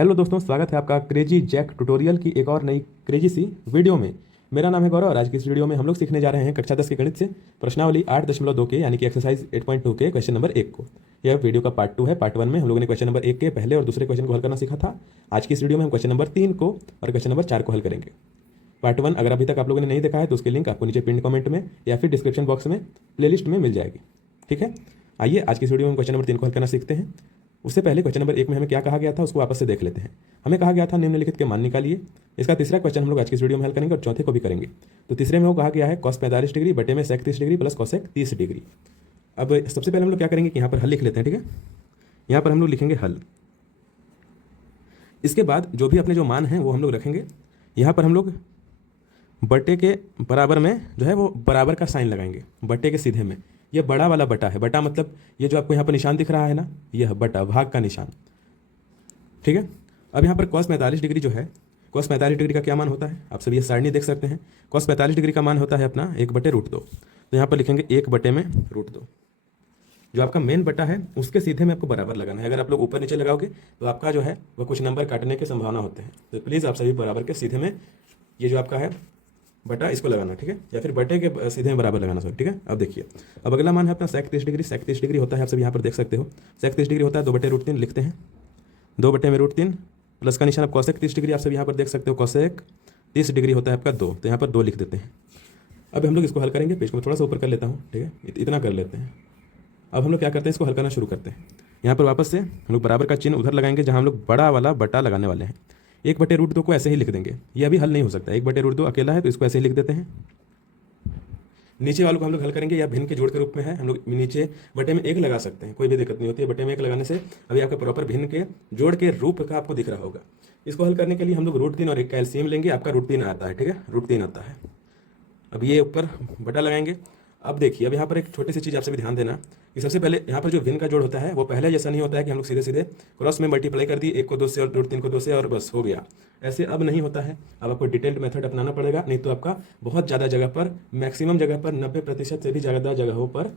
Hello दोस्तों, स्वागत है आपका क्रेजी जैक ट्यूटोरियल की एक और नई क्रेजी सी वीडियो में। मेरा नाम है गौरव और आज की इस वीडियो में हम लोग सीखने जा रहे हैं कक्षा 10 के गणित से प्रश्नावली 8.2 के यानी कि एक्सरसाइज 8.2 के क्वेश्चन नंबर 1 को। यह वीडियो का पार्ट 2 है। पार्ट 1 में हम लोगों ने क्वेश्चन नंबर 1 के पहले और दूसरे क्वेश्चन को हल करना सीखा था। आज की इस वीडियो में हम क्वेश्चन नंबर 3 को और क्वेश्चन नंबर 4 को हल करेंगे। पार्ट 1 अगर अभी तक आप लोगों ने नहीं देखा है तो उसकी लिंक आपको नीचे पिन कमेंट में या फिर डिस्क्रिप्शन बॉक्स में प्लेलिस्ट में मिल जाएगी। ठीक है, आइए आज की इस वीडियो में क्वेश्चन नंबर 3 को हल करना सीखते हैं। उससे पहले क्वेश्चन नंबर 1 में हमें क्या कहा गया था उसको वापस से देख लेते हैं। हमें कहा गया था निम्नलिखित के मान निकालिए। इसका तीसरा क्वेश्चन हम लोग आज की इस वीडियो में हल करेंगे और चौथे को भी करेंगे। तो तीसरे में वो कहा गया है कॉस 45 डिग्री बटे में सेक 30 डिग्री प्लस कॉसेक 30 डिग्री। अब सबसे पहले हम लोग क्या करेंगे कि यहाँ पर हल लिख लेते हैं। ठीक है, यहाँ पर हम लोग लिखेंगे हल। इसके बाद जो भी अपने जो मान हैं वो हम लोग रखेंगे। यहाँ पर हम लोग बटे के बराबर में जो है वो बराबर का साइन लगाएंगे। बटे के सीधे में ये बड़ा वाला बटा है। बटा मतलब ये जो आपको यहाँ पर निशान दिख रहा है ना, यह बटा भाग का निशान। ठीक है, अब यहाँ पर cos 45 डिग्री जो है, cos 45 डिग्री का क्या मान होता है आप सभी ये सारणी देख सकते हैं। cos 45 डिग्री का मान होता है अपना 1/√2। तो यहाँ पर लिखेंगे 1/√2। जो आपका मेन बटा है उसके सीधे में आपको बराबर लगाना है। अगर आप लोग ऊपर नीचे लगाओगे तो आपका जो है वह कुछ नंबर काटने की संभावना होते हैं। तो प्लीज़ आप सभी बराबर के सीधे में ये जो आपका है बटा इसको लगाना। ठीक है, या फिर बटे के सीधे में बराबर लगाना सर। ठीक है, अब देखिए अब अगला मान है अपना सेक 30 डिग्री। सेक 30 डिग्री होता है आप सब यहाँ पर देख सकते हो। सेक 30 डिग्री होता है 2/√3 लिखते हैं। 2/√3 प्लस का निशान। अब कॉसेक 30 डिग्री आप सब यहाँ पर देख सकते हो। कॉसेक 30 डिग्री होता है आपका 2। तो यहाँ पर 2 लिख देते हैं। अब हम लोग इसको हल करेंगे। पेज को थोड़ा सा ऊपर कर लेता हूँ। ठीक है, इतना कर लेते हैं। अब हम लोग क्या करते हैं, इसको हल करना शुरू करते हैं। यहाँ पर वापस से हम लोग बराबर का चिन्ह उधर लगाएंगे जहाँ हम लोग बड़ा वाला बटा लगाने वाले हैं। 1/√2 को ऐसे ही लिख देंगे। ये अभी हल नहीं हो सकता। 1/√2 अकेला है तो इसको ऐसे ही लिख देते हैं। नीचे वालों को हम लोग हल करेंगे या भिन्न के जोड़ के रूप में है। हम लोग नीचे बटे में 1 लगा सकते हैं, कोई भी दिक्कत नहीं होती है। बटे में 1 लगाने से अभी आपका प्रॉपर भिन्न के जोड़ के रूप का आपको दिख रहा होगा। इसको हल करने के लिए हम लोग √3 और 1 का एलसीएम लेंगे। आपका √3 आता है। ठीक है, √3 आता है। अब ये ऊपर बटा लगाएंगे। अब देखिए अब यहाँ पर एक छोटी सी चीज़ आप सभी ध्यान देना कि सबसे पहले यहाँ पर जो भिन्न का जोड़ होता है वो पहले जैसा नहीं होता है कि हम लोग सीधे सीधे क्रॉस में मल्टीप्लाई कर दिए 1 को 2 से और √3 को 2 से और बस हो गया। ऐसे अब नहीं होता है। अब आपको डिटेल्ड मेथड अपनाना पड़ेगा, नहीं तो आपका बहुत ज़्यादा जगह पर, मैक्सिमम जगह पर 90% से भी ज़्यादा जगहों पर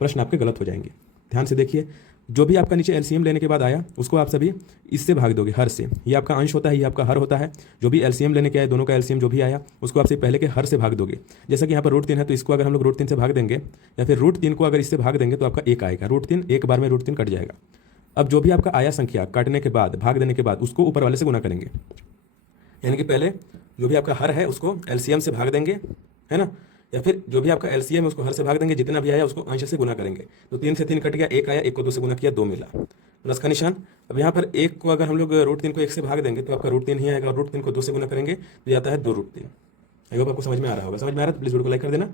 प्रश्न आपके गलत हो जाएंगे। ध्यान से देखिए, जो भी आपका नीचे एलसीएम लेने के बाद आया उसको आप सभी इससे भाग दोगे, हर से। ये आपका अंश होता है, ये आपका हर होता है। जो भी एलसीएम लेने के आए, दोनों का एलसीएम जो भी आया उसको आपसे पहले के हर से भाग दोगे। जैसा कि यहाँ पर √3 है तो इसको अगर हम लोग √3 से भाग देंगे या फिर √3 को अगर इससे भाग देंगे तो आपका 1 आएगा। √3 एक बार में √3 कट जाएगा। अब जो भी आपका आया संख्या काटने के बाद, भाग देने के बाद, उसको ऊपर वाले से गुना करेंगे। यानी कि पहले जो भी आपका हर है उसको एलसीएम से भाग देंगे, है ना, या फिर जो भी आपका एलसीएम है उसको हर से भाग देंगे। जितना भी आया उसको अंश से गुना करेंगे। तो 3 से 3 कट गया, 1 आया, 1 को 2 से गुना किया, 2 मिला, प्लस का निशान। अब यहाँ पर 1 को अगर हम लोग √3 को 1 से भाग देंगे तो आपका √3 ही आएगा। और √3 को 2 से गुना करेंगे तो जाता है 2√3। आई होप आपको समझ में आ रहा होगा। समझ में आ रहा है तो प्लीज़ वीडियो को लाइक कर देना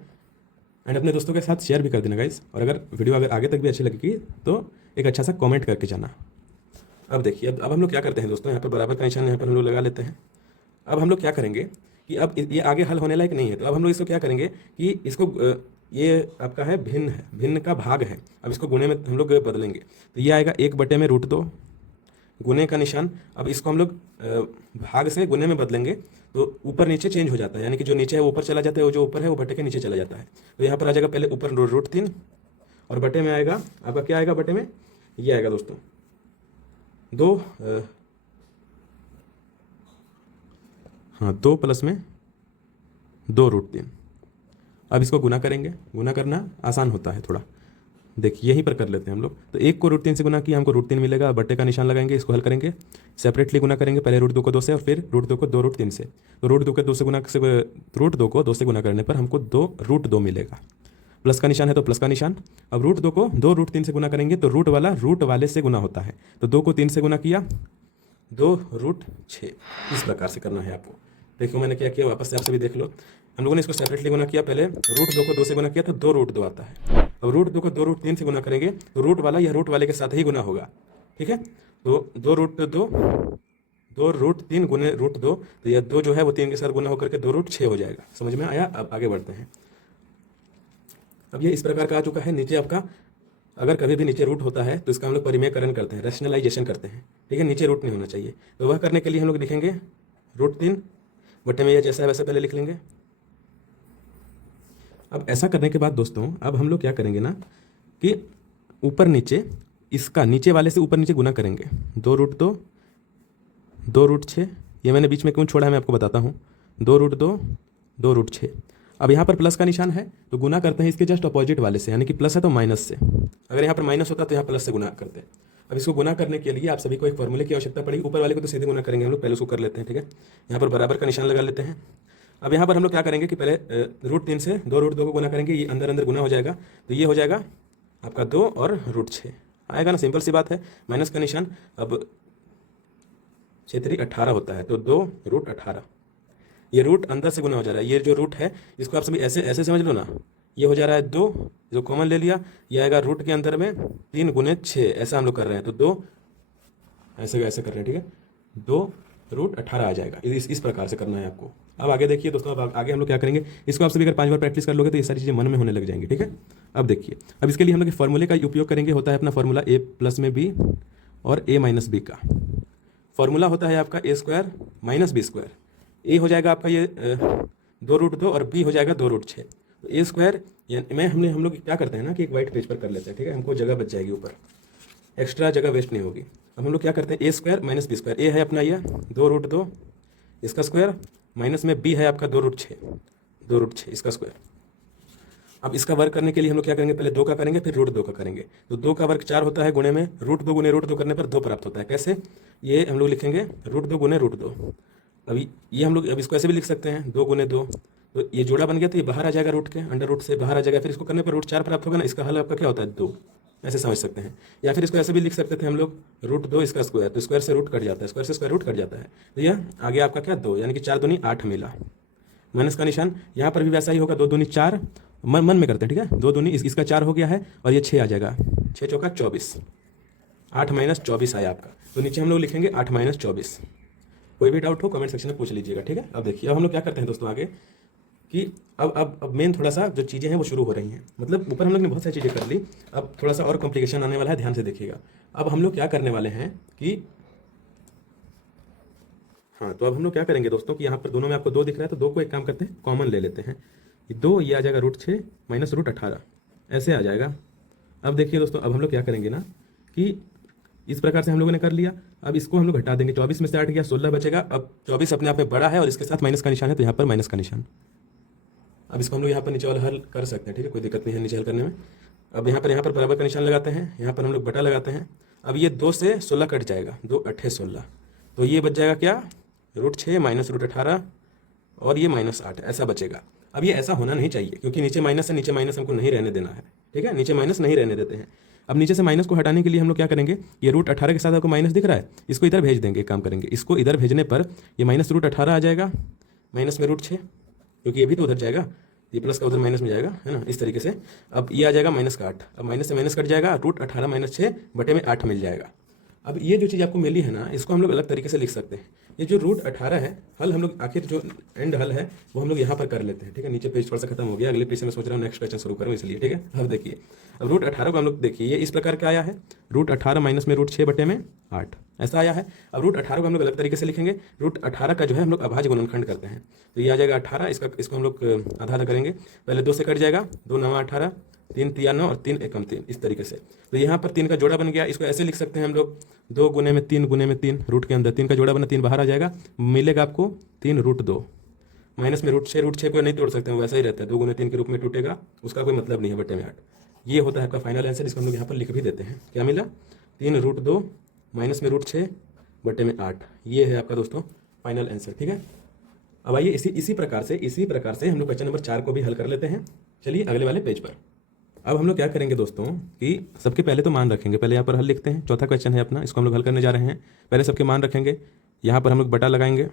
एंड अपने दोस्तों के साथ शेयर भी कर देना गाइस। और अगर वीडियो अगर आगे तक भी अच्छी लगेगी तो एक अच्छा सा कॉमेंट करके जाना। अब देखिए अब हम लोग क्या करते हैं दोस्तों, यहाँ पर बराबर का निशान यहाँ पर हम लोग लगा लेते हैं। अब हम लोग क्या करेंगे कि अब ये आगे हल होने लायक नहीं है, तो अब हम लोग इसको क्या करेंगे कि इसको ये आपका है भिन्न, है भिन्न का भाग है। अब इसको गुणे में हम लोग बदलेंगे तो ये आएगा 1/√2 गुणे का निशान। अब इसको हम लोग भाग से गुणे में बदलेंगे तो ऊपर नीचे चेंज हो जाता है। यानी कि जो नीचे है वो ऊपर चला जाता है, वो जो ऊपर है वो बटे के नीचे चला जाता है। तो यहाँ पर आ जाएगा पहले ऊपर √3 और बटे में आएगा आपका क्या आएगा, बटे में ये आएगा दोस्तों 2 प्लस में 2√3। अब इसको गुना करेंगे। गुना करना आसान होता है थोड़ा, देखिए यहीं पर कर लेते हैं हम लोग। तो 1 को √3 से गुना किया, हमको √3 मिलेगा। बटे का निशान लगाएंगे, इसको हल करेंगे। सेपरेटली गुना करेंगे, पहले √2 को 2 से और फिर √2 को 2√3 से। तो √2 को 2 से गुना करने पर हमको 2√2 मिलेगा। प्लस का निशान है तो प्लस का निशान। अब √2 को 2√3 से गुना करेंगे तो रूट वाला रूट वाले से गुना होता है। तो 2 को 3 से गुना किया, 2√6। इस प्रकार से करना है आपको। देखो मैंने क्या किया, वापस से आप सभी देख लो। हम लोगों ने इसको सेपरेटली गुना किया, पहले √2 को 2 से गुना किया तो 2√2 आता है। अब √2 को 2√3 से गुना करेंगे तो रूट वाला या रूट वाले के साथ ही गुना होगा। ठीक है, तो 2√3 गुने √2, तो यह 2 जो है वो 3 के साथ गुना होकर के 2√6 हो जाएगा। समझ में आया? अब आगे बढ़ते हैं। अब ये इस प्रकार का आ चुका है। नीचे आपका अगर कभी भी नीचे रूट होता है तो इसका हम लोग परिमेयकरण करते हैं, रैशनलाइजेशन करते हैं। ठीक है, नीचे रूट नहीं होना चाहिए। तो वह करने के लिए हम लोग लिखेंगे √3 बटे में ये जैसा है वैसे पहले लिख लेंगे। अब ऐसा करने के बाद दोस्तों अब हम लोग क्या करेंगे ना कि ऊपर नीचे इसका नीचे वाले से ऊपर नीचे गुना करेंगे। 2√2 2√6, ये मैंने बीच में क्यों छोड़ा है मैं आपको बताता हूँ। 2√2, 2√6। अब यहाँ पर प्लस का निशान है तो गुना करते हैं इसके जस्ट अपोजिट वाले से, यानी कि प्लस है तो माइनस से। अगर यहाँ पर माइनस होता तो यहाँ प्लस से गुना करते हैं। अब इसको गुना करने के लिए आप सभी को एक फॉर्मूले की आवश्यकता पड़ेगी। ऊपर वाले को तो सीधे गुना करेंगे हम लोग, पहले उसको कर लेते हैं, ठीक है। यहाँ पर बराबर का निशान लगा लेते हैं। अब यहाँ पर हम लोग क्या करेंगे कि पहले √3 से 2√2 को गुना करेंगे, ये अंदर अंदर गुना हो जाएगा, तो ये हो जाएगा आपका 2 और √6 आएगा ना, सिंपल सी बात है। माइनस का निशान, अब 6×3 18 होता है, तो 2√18, ये रूट अंदर से गुना हो जा रहा है। ये जो रूट है इसको आप सभी ऐसे ऐसे समझ लो ना, ये हो जा रहा है 2, जो कॉमन ले लिया, ये आएगा रूट के अंदर में 3 × 6, ऐसा हम लोग कर रहे हैं, तो 2 ऐसे ऐसे कर रहे हैं, ठीक है। 2√18 आ जाएगा। इस प्रकार से करना है आपको। अब आगे देखिए दोस्तों, अब आगे हम लोग क्या करेंगे, इसको आप सभी अगर 5 बार प्रैक्टिस कर लोगे तो ये सारी चीज़ें मन में होने लग जाएंगी, ठीक है। अब देखिए, अब इसके लिए हम लोग फॉर्मूले का उपयोग करेंगे। होता है अपना फॉर्मूला a + में b और a - b का फॉर्मूला होता है आपका a² - b²। a हो जाएगा आपका ये 2√2 और b हो जाएगा 2√6। तो a² में हम लोग क्या करते हैं ना कि एक वाइट पेज पर कर लेते हैं, ठीक है, हमको जगह बच जाएगी, ऊपर एक्स्ट्रा जगह वेस्ट नहीं होगी। अब हम लोग क्या करते हैं, a² - b², a है अपना ये 2√2 इसका स्क्वायर, माइनस में b है आपका 2√6 इसका स्क्वायर। अब इसका वर्क करने के लिए हम लोग क्या करेंगे, पहले 2 का करेंगे फिर √2 का करेंगे। तो 2 का वर्क 4 होता है, गुणे में √2 गुणे √2 करने पर 2 प्राप्त होता है। कैसे, ये हम लोग लिखेंगे √2 गुणे √2। अभी ये हम लोग अब इसको ऐसे भी लिख सकते हैं 2 × 2, तो ये जोड़ा बन गया, तो ये बाहर आ जाएगा रूट के, अंडर रूट से बाहर आ जाएगा, फिर इसको करने पर √4 प्राप्त होगा ना। इसका हल आपका क्या होता है 2, ऐसे समझ सकते हैं। या फिर इसको ऐसे भी लिख सकते थे हम लोग √2 इसका स्क्वायर, तो स्क्वायर से रूट कट जाता है, स्क्वायर से स्क्वायर रूट कट जाता है, तो यह आगे आपका क्या 2, यानी कि 4 दूनी 8 मिला। माइनस का निशान यहाँ पर भी वैसा ही होगा, 2 दूनी 4, मन में करते हैं, ठीक है। 2 दूनी इसका 4 हो गया है और ये 6 आ जाएगा, 6 चौका 24, 8 - 24 आया आपका। तो नीचे हम लोग लिखेंगे 8 - 24। कोई भी डाउट हो कमेंट सेक्शन में पूछ लीजिएगा, ठीक है। अब देखिए, अब हम लोग क्या करते हैं दोस्तों आगे कि अब मेन थोड़ा सा जो चीज़ें हैं वो शुरू हो रही हैं। मतलब ऊपर हम लोग ने बहुत सारी चीज़ें कर ली, अब थोड़ा सा और कॉम्प्लिकेशन आने वाला है, ध्यान से देखिएगा। अब हम लोग क्या करने वाले हैं कि हाँ, तो अब हम लोग क्या करेंगे दोस्तों कि यहाँ पर दोनों में आपको 2 दिख रहा है, तो 2 को एक काम करते हैं कॉमन ले लेते हैं। 2 ये आ जाएगा √6 माइनस √18, ऐसे आ जाएगा। अब देखिए दोस्तों, अब हम लोग क्या करेंगे ना कि इस प्रकार से हम लोगों ने कर लिया। अब इसको हम लोग घटा देंगे, 24 में से 8 गया, 16 बचेगा। अब 24 अपने आप में बड़ा है और इसके साथ माइनस का निशान है, तो यहाँ पर माइनस का निशान। अब इसको हम लोग यहाँ पर नीचे वाला हल कर सकते हैं, ठीक है, कोई दिक्कत नहीं है नीचे हल करने में। अब यहाँ पर बराबर का निशान लगाते हैं, यहाँ पर हम लोग बटा लगाते हैं। अब ये 2 से 16 कट जाएगा, 2 × 8 = 16, तो ये बच जाएगा क्या, √6 माइनस √18 और ये -8 ऐसा बचेगा। अब ये ऐसा होना नहीं चाहिए, क्योंकि नीचे माइनस है, नीचे माइनस हमको नहीं रहने देना है, ठीक है, नीचे माइनस नहीं रहने देते हैं। अब नीचे से माइनस को हटाने के लिए हम लोग क्या करेंगे, ये √18 के साथ आपको माइनस दिख रहा है, इसको इधर भेज देंगे। एक काम करेंगे, इसको इधर भेजने पर ये माइनस √18 आ जाएगा, माइनस में √6, क्योंकि ये भी तो उधर जाएगा, ये प्लस का उधर माइनस में जाएगा, है ना, इस तरीके से। अब ये आ जाएगा -8, अब माइनस से माइनस कट जाएगा, √18 - 6 बटे में 8 मिल जाएगा। अब ये जो चीज़ आपको मिली है ना, इसको हम लोग अलग तरीके से लिख सकते हैं। ये जो √18 है, हल हम लोग आखिर जो एंड हल है वो हम लोग यहाँ पर कर लेते हैं, ठीक है। नीचे पेज थोड़ा सा खत्म हो गया, अगले पेज से मैं सोच रहा हूँ नेक्स्ट क्वेश्चन शुरू करूँ, इसलिए, ठीक है। अब देखिए, अब √18 को हम लोग देखिए, ये इस प्रकार का आया है, √18 माइनस में √6 बटे में 8 ऐसा आया है। अब √18 को हम लोग अलग तरीके से लिखेंगे। √18 का जो है हम लोग अभाज्य गुणनखंड करते हैं, तो ये आ जाएगा 18, इसको हम लोग आधा आधा करेंगे, पहले 2 से कट जाएगा, 2 × 9 = 18, 3 × 3 = 9 और 3 × 1 = 3, इस तरीके से। तो यहाँ पर 3 का जोड़ा बन गया, इसको ऐसे लिख सकते हैं हम लोग 2 × 3 × 3, रूट के अंदर 3 का जोड़ा बना, 3 बाहर आ जाएगा, मिलेगा आपको 3√2, माइनस में √6 को नहीं तोड़ सकते हैं, वैसा ही रहता है, 2 × 3 के रूप में टूटेगा, उसका कोई मतलब नहीं है, बटे में 8। ये होता है आपका फाइनल आंसर, इसको हम लोग यहाँ पर लिख भी देते हैं। क्या मिला, 3√2 माइनस में √6 बटे में 8, ये है आपका दोस्तों फाइनल आंसर, ठीक है। अब आइए इसी प्रकार से हम लोग क्वेश्चन नंबर 4 को भी हल कर लेते हैं। चलिए अगले वाले पेज पर। अब हम लोग क्या करेंगे दोस्तों कि सबके पहले तो मान रखेंगे, पहले यहाँ पर हल लिखते हैं। चौथा क्वेश्चन है अपना, इसको हम लोग हल करने जा रहे हैं। पहले सबके मान रखेंगे, यहाँ पर हम लोग बटा लगाएंगे,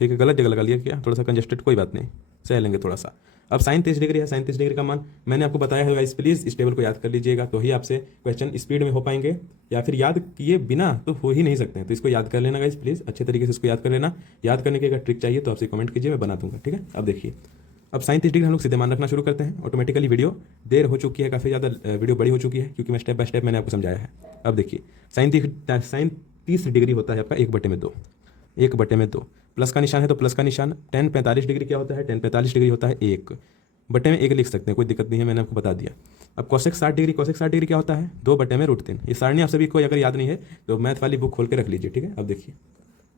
ठीक है, गलत जगह लगा लिया क्या, थोड़ा सा कंजस्टेड, कोई बात नहीं, सह लेंगे थोड़ा सा। अब sin 30 डिग्री है, sin 30 डिग्री का मान मैंने आपको बताया है गाइस, प्लीज़ इस टेबल को याद कर लीजिएगा, तो ही आपसे क्वेश्चन स्पीड में हो पाएंगे, या फिर याद किए बिना तो हो ही नहीं सकते हैं। तो इसको याद कर लेना गाइस, प्लीज़ अच्छे तरीके से इसको याद कर लेना। याद करने की अगर ट्रिक चाहिए तो आपसे कमेंट कीजिए, मैं बना दूंगा, ठीक है। अब देखिए, अब sin 30 डिग्री हम लोग सीधे मान रखना शुरू करते हैं। ऑटोमेटिकली वीडियो देर हो चुकी है, काफ़ी ज़्यादा वीडियो बड़ी हो चुकी है, क्योंकि मैं स्टेप बाय स्टेप मैंने आपको समझाया है। अब देखिए, sin 30 डिग्री होता है आपका 1/2, 1/2, प्लस का निशान है तो प्लस का निशान। tan 45 डिग्री क्या होता है, tan 45 डिग्री होता है 1/1 लिख सकते हैं, कोई दिक्कत नहीं है, मैंने आपको बता दिया। अब cosec 60 डिग्री क्या होता है, 2/√3। ये सारणी आप सभी को अगर याद नहीं है तो मैथ वाली बुक खोल के रख लीजिए, ठीक है। अब देखिए,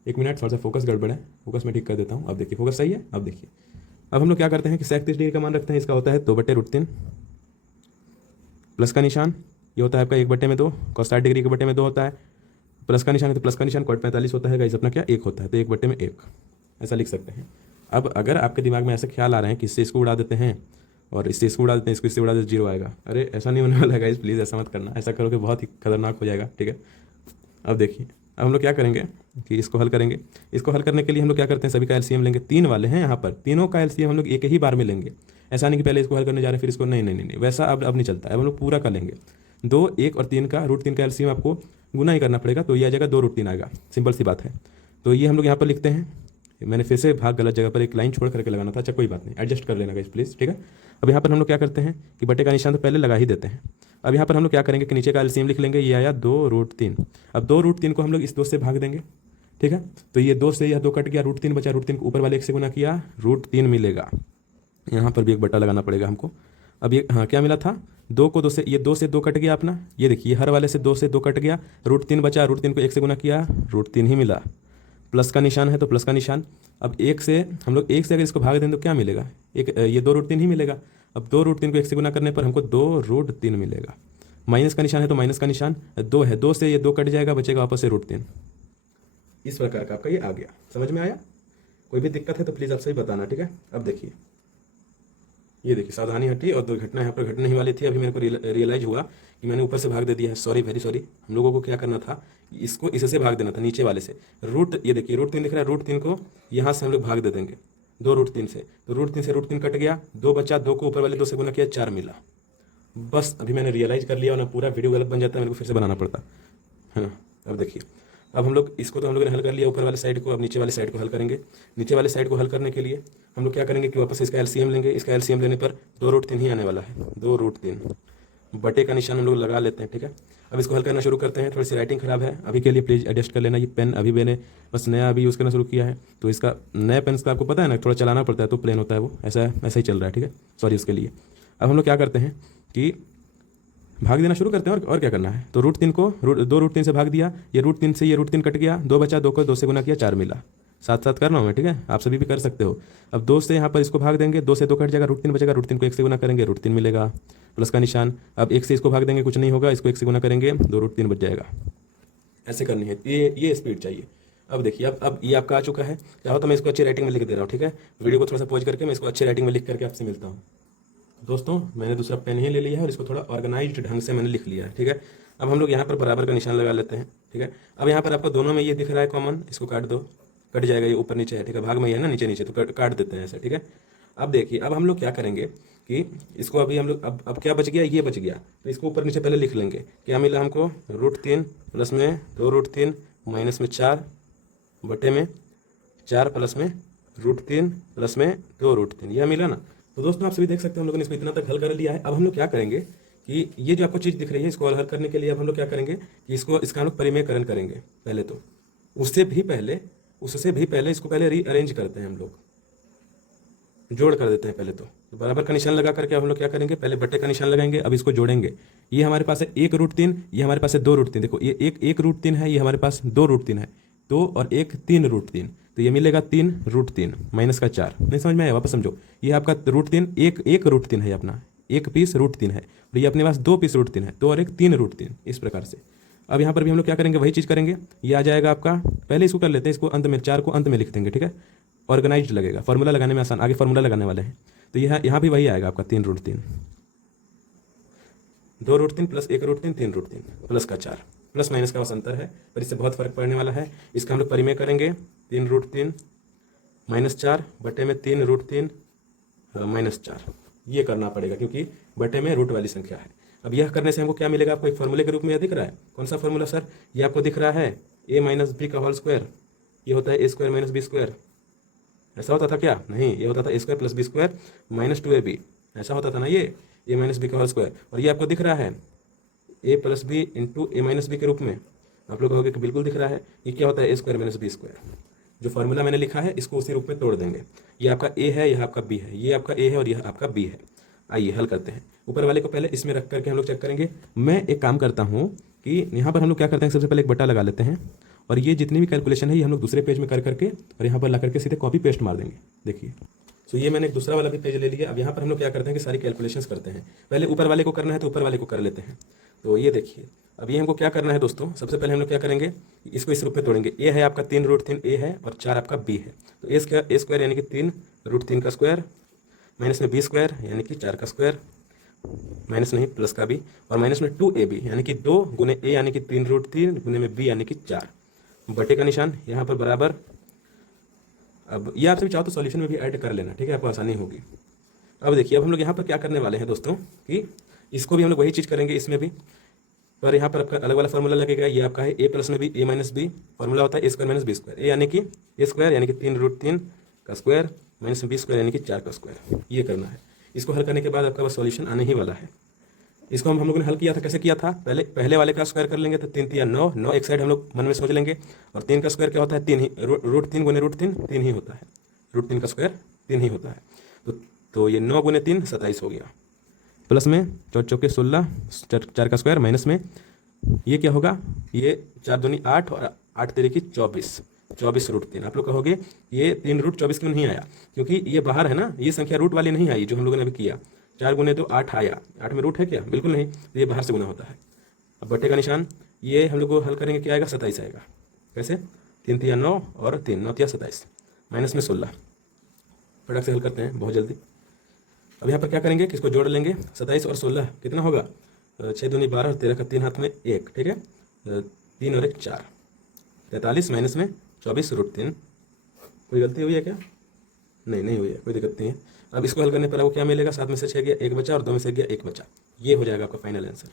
एक मिनट, थोड़ा सा फोकस गड़बड़ है, फोकस मैं ठीक कर देता हूँ। अब देखिए फोकस सही है। अब देखिए अब हम लोग क्या करते हैं कि 31 डिग्री का मान रखते हैं, इसका होता है 2/√3 प्लस का निशान, ये होता है आपका 1/2, cos 60 डिग्री के बटे में 2 होता है, प्लस का निशान है तो प्लस का निशान cot 45 होता है गाइस अपना क्या 1 होता है, तो 1/1 ऐसा लिख सकते हैं। अब अगर आपके दिमाग में ऐसे ख्याल आ रहे हैं कि इससे इसको उड़ा देते हैं और इससे इसको उड़ा देते हैं, इसको इससे उड़ा देते 0 आएगा, अरे ऐसा नहीं होने वाला है गाइस, प्लीज़ ऐसा मत करना, ऐसा करोगे बहुत ही खतरनाक हो जाएगा, ठीक है। अब देखिए अब हम लोग क्या करेंगे कि इसको हल करेंगे। इसको हल करने के लिए हम लोग क्या करते हैं, सभी का एलसीएम लेंगे, 3 वाले हैं यहाँ पर, तीनों का एलसीएम हम लोग एक ही बार में लेंगे। ऐसा नहीं कि पहले इसको हल करने जा रहे हैं फिर इसको, नहीं नहीं नहीं नहीं, वैसा अब नहीं चलता है। अब हम लोग पूरा का लेंगे, 2, 1 और 3 का √3 का एलसीएम आपको गुना ही करना पड़ेगा, तो ये आ जाएगा 2√3 आएगा, सिंपल सी बात है। तो ये हम लोग यहाँ पर लिखते हैं, मैंने फिर से भाग गलत जगह पर एक लाइन छोड़ करके लगाना था, अच्छा कोई बात नहीं, एडजस्ट कर लेना गाइस प्लीज़, ठीक है। अब यहाँ पर हम लोग क्या करते हैं कि बटे का निशान तो पहले लगा ही देते हैं। अब यहाँ पर हम लोग क्या करेंगे कि नीचे का एलसीएम लिख लेंगे, ये आया 2√3। अब 2√3 को हम लोग इस 2 से भाग देंगे, ठीक है। तो ये 2 से यह 2 कट गया, √3 बचा, √3 को ऊपर वाले 1 से गुना किया, √3 मिलेगा। यहाँ पर भी एक बटा लगाना पड़ेगा हमको। अब ये हाँ क्या मिला था, 2 को 2 से, ये 2 से 2 कट गया अपना, ये देखिए हर वाले से 2 से 2 कट गया, √3 बचा, √3 को 1 से गुना किया, √3 ही मिला। प्लस का निशान है तो प्लस का निशान, अब 1 से हम लोग 1 से अगर इसको भाग दें तो क्या मिलेगा, ये 2√3 ही मिलेगा। अब 2√3 को 1 से गुना करने पर हमको 2√3 मिलेगा। माइनस का निशान है तो माइनस का निशान, 2 है, 2 से ये 2 कट जाएगा, बचेगा वापस से √3। इस प्रकार का आपका ये आ गया, समझ में आया। कोई भी दिक्कत है तो प्लीज़ आप सही बताना, ठीक है। अब देखिए ये देखिए सावधानी हटी और दुर्घटना यहाँ पर घटने ही वाली थी, अभी मेरे को रियलाइज हुआ कि मैंने ऊपर से भाग दे दिया है, सॉरी वेरी सॉरी। हम लोगों को क्या करना था, इसको इससे भाग देना था नीचे वाले से, ये देखिए √3 दिख रहा है, √3 को यहाँ से हम लोग भाग दे देंगे 2√3 से, तो √3 से √3 कट गया, 2 बचा, 2 को ऊपर वाले 2 से गुना किया, 4 मिला। बस अभी मैंने रियलाइज कर लिया, और ना पूरा वीडियो गलत बन जाता है, मेरे को फिर से बनाना पड़ता है ना। अब देखिए अब हम लोग इसको तो हम लोग ने हल कर लिया ऊपर वाले साइड को, अब नीचे वाले साइड को हल करेंगे। नीचे वाले साइड को हल करने के लिए हम लोग क्या करेंगे कि वापस इसका एलसीएम लेंगे, इसका एलसीएम लेने पर 2√3 ही आने वाला है, 2√3 बटे का निशान हम लोग लगा लेते हैं, ठीक है। अब इसको हल करना शुरू करते हैं। थोड़ी सी राइटिंग खराब है, अभी के लिए प्लीज़ एडजस्ट कर लेना। ये पेन अभी मैंने बस नया अभी यूज़ करना शुरू किया है, तो इसका नया पेन का आपको पता है ना, थोड़ा चलाना पड़ता है तो प्लेन होता है वो, ऐसा ही चल रहा है, ठीक है, सॉरी उसके लिए। अब हम लोग क्या करते हैं कि भाग देना शुरू करते हैं, और क्या करना है, तो √3 को 2√3 से भाग दिया, ये √3 से ये √3 कट गया, 2 बचा, 2 को 2 से गुना किया, 4 मिला। साथ साथ कर रहा हूँ मैं, ठीक है, आप सभी भी कर सकते हो। अब 2 से यहाँ पर इसको भाग देंगे, 2 से 2 कट जाएगा, √3 बचेगा, √3 को 1 से गुना करेंगे, √3 मिलेगा, प्लस का निशान। अब 1 से इसको भाग देंगे, कुछ नहीं होगा, इसको 1 से गुना करेंगे, 2√3 बच जाएगा। ऐसे करनी है, ये स्पीड चाहिए। अब देखिए अब ये आपका आ चुका है, क्या होता है मैं इसको अच्छी राइटिंग में लिख दे रहा हूँ, ठीक है। वीडियो को थोड़ा सा पॉज करके मैं इसको अच्छी राइटिंग में लिख करके आपसे मिलता हूँ। दोस्तों मैंने दूसरा पेन ही ले लिया है और इसको थोड़ा ऑर्गेनाइज्ड ढंग से मैंने लिख लिया है, ठीक है। अब हम लोग यहाँ पर बराबर का निशान लगा लेते हैं, ठीक है। अब यहाँ पर आपको दोनों में ये दिख रहा है कॉमन, इसको काट दो, कट जाएगा, ये ऊपर नीचे है, ठीक है, भाग में ही है ना, नीचे नीचे, तो काट देते हैं ऐसे, ठीक है। अब देखिए अब हम लोग क्या करेंगे कि इसको अभी हम लोग अब क्या बच गया, ये बच गया, तो इसको ऊपर नीचे पहले लिख लेंगे। क्या मिला हमको, √3 प्लस में 2√3 माइनस में 4 बटे में 4 प्लस में √3 प्लस में 2√3, यह मिला ना। तो दोस्तों आप सभी देख सकते हैं हम लोगों ने इसको इतना तक हल कर लिया है। अब हम लोग क्या करेंगे कि ये जो आपको चीज़ दिख रही है, इसको हल करने के लिए अब हम लोग क्या करेंगे कि इसका हम लोग परिमेयकरण करेंगे पहले, तो उससे भी पहले इसको पहले रीअरेंज करते हैं, हम लोग जोड़ कर देते हैं पहले। तो बराबर का निशान लगा करके हम लोग क्या करेंगे, पहले बटे का निशान लगाएंगे, अब इसको जोड़ेंगे। ये हमारे पास है 1√3, ये हमारे पास है 2√3, देखो ये एक √3 है, ये हमारे पास 2√3 है, 2 और 1 3√3, तो ये मिलेगा 3√3 माइनस का 4। नहीं समझ में आया, वापस समझो, ये आपका √3 एक √3 है अपना, एक पीस √3 है, और ये अपने पास 2 पीस √3 है, 2 और 1 3√3, इस प्रकार से। अब यहाँ पर भी हम लोग क्या करेंगे, वही चीज़ करेंगे, ये आ जाएगा आपका, पहले इसको कर लेते हैं, इसको अंत में 4 को अंत में लिख देंगे, ठीक है, ऑर्गेनाइज्ड लगेगा, फॉर्मूला लगाने में आसान, आगे फॉर्मूला लगाने वाले हैं। तो यहाँ भी वही आएगा आपका 3√3, 2√3 प्लस 1√3 3√3 प्लस का 4, प्लस माइनस का बस अंतर है, पर इससे बहुत फर्क पड़ने वाला है। इसका हम लोग परिमेय करेंगे, 3√3 माइनस 4 बटे में 3√3 माइनस 4, ये करना पड़ेगा क्योंकि बटे में रूट वाली संख्या है। अब यह करने से हमको क्या मिलेगा, आपको एक फॉर्मूले के रूप में यह दिख रहा है, कौन सा फॉर्मूला सर, ये आपको दिख रहा है a माइनस बी का होल स्क्वायर, ये होता है a² माइनस बी स्क्वायर, ऐसा होता था क्या, नहीं, ये होता था a² plus B square minus 2ab, ऐसा होता था ना, ये a माइनस बी का होल स्क्वायर। और ये आपको दिख रहा है a plus B into a minus B के रूप में, आप लोग कहोगे कि बिल्कुल दिख रहा है, ये क्या होता है a² माइनस बी स्क्वायर। जो फॉर्मूला मैंने लिखा है इसको उसी रूप में तोड़ देंगे, ये आपका a है, यह आपका b है, ये आपका a है और यह आपका b है। आइए हल करते हैं, ऊपर वाले को पहले इसमें रख करके हम लोग चेक करेंगे। मैं एक काम करता हूँ कि यहाँ पर हम लोग क्या करते हैं, सबसे पहले एक बटा लगा लेते हैं, और ये जितनी भी कैलकुलेशन है ये हम लोग दूसरे पेज में कर करके और यहाँ पर ला करके सीधे कॉपी पेस्ट मार देंगे। देखिए तो ये मैंने एक दूसरा वाला भी पेज ले लिया। अब यहाँ पर हम लोग क्या करते हैं कि सारी कैलकुलेशंस करते हैं। पहले ऊपर वाले को करना है तो ऊपर वाले को कर लेते हैं। तो ये देखिए अब ये हमको क्या करना है दोस्तों, सबसे पहले हम लोग क्या करेंगे, इसको इस रूप में तोड़ेंगे। ए है आपका 3√3 ए है और 4 आपका बी है। तो ए स्क्वायर यानी कि 3√3 का स्क्वायर माइनस में बी स्क्वायर यानी कि 4 का स्क्वायर माइनस नहीं प्लस का भी और माइनस में 2ab यानी कि 2 गुने ए यानी कि 3√3 गुने में बी यानी कि 4 बटे का निशान यहाँ पर बराबर। अब ये आपसे भी चाहो तो सॉल्यूशन में भी ऐड कर लेना, ठीक है, आपको आसानी होगी। अब देखिए अब हम लोग यहाँ पर क्या करने वाले हैं दोस्तों कि इसको भी हम लोग वही चीज़ करेंगे इसमें भी, पर यहाँ पर आपका अलग वाला फॉर्मूला लगेगा। ये आपका है ए प्लस में बी ए माइनस बी, फॉर्मूला होता है ए स्क्वायर माइनस बी स्क्वायर। ए यानी कि ए स्क्वायर यानी कि 3√3 का स्क्वायर माइनस बी स्क्वायर यानी कि 4 का स्क्वायर। ये करना है। इसको हल करने के बाद आपका बस सॉल्यूशन आने ही वाला है। इसको हम लोगों ने हल किया था, कैसे किया था, पहले वाले का स्क्वायर कर लेंगे तो 3 3 9 9 एक साइड हम लोग मन में सोच लेंगे और 3 का स्क्वायर क्या होता है 3 ही, √3 गुने √3 3 ही होता है, √3 का स्क्वायर 3 ही होता है। तो ये 9 गुने 3 27 हो गया, प्लस में 4 चौके 16 4 का स्क्वायर माइनस में ये क्या होगा, ये 4 दूनी 8 और 8 तेरे की 24 √3। आप लोग कहोगे ये 3√24 क्यों नहीं आया, क्योंकि ये बाहर है ना, ये संख्या रूट वाली नहीं आई जो हम लोगों ने अभी किया। 4 गुने तो 8 आया, 8 में रूट है क्या, बिल्कुल नहीं, तो ये बाहर से गुना होता है। अब बटे का निशान ये हम लोग को हल करेंगे क्या आएगा 27 आएगा। कैसे 3 3 9 और 3 9 27 माइनस में 16, फटाक से हल करते हैं बहुत जल्दी। अब यहाँ पर क्या करेंगे कि इसको जोड़ लेंगे, 27 और 16 कितना होगा 6 दूनी 12 और 13 का 3 हाथ में 1, ठीक है, 3 और 1 4 43 माइनस में 24√3। कोई गलती हुई है क्या, नहीं हुई है, कोई दिक्कत नहीं है। अब इसको हल करने पर आपको क्या मिलेगा, 7 में से 6 गया 1 बचा और 2 में से गया 1 बचा। ये हो जाएगा आपका फाइनल आंसर।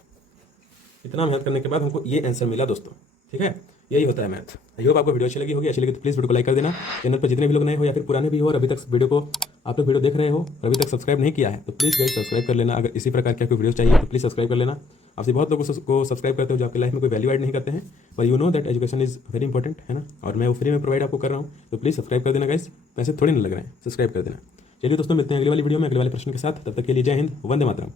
इतना मेहनत करने के बाद हमको ये आंसर मिला दोस्तों, ठीक है, यही होता है मैथ। आई होप आपको वीडियो अच्छी लगी होगी। अच्छी लगी तो प्लीज़ वीडियो को लाइक कर देना। चैनल पर जितने भी लोग नए हो या फिर पुराने भी हो और अभी तक वीडियो को आप लोग वीडियो देख रहे हो और अभी तक सब्सक्राइब नहीं किया है तो प्लीज़ गाइस सब्सक्राइब कर लेना। अगर इसी प्रकार की कोई वीडियो चाहिए तो प्लीज़ सब्सक्राइब कर लेना। आपसे बहुत लोगों को सब्सक्राइब करते हो जो आपकी लाइफ में कोई वैल्यू ऐड नहीं करते हैं, पर you know that education is very important, है ना, और मैं वो फ्री में प्रोवाइड आपको कर रहा हूँ। तो प्लीज़ सब्सक्राइब कर देना गाइस, पैसे थोड़ी ना लग रहे हैं, सब्सक्राइब कर देना। चलिए दोस्तों मिलते हैं अगली वाली वीडियो में अगले वाले प्रश्न के साथ। तब तक के लिए जय हिंद, वंदे मातरम।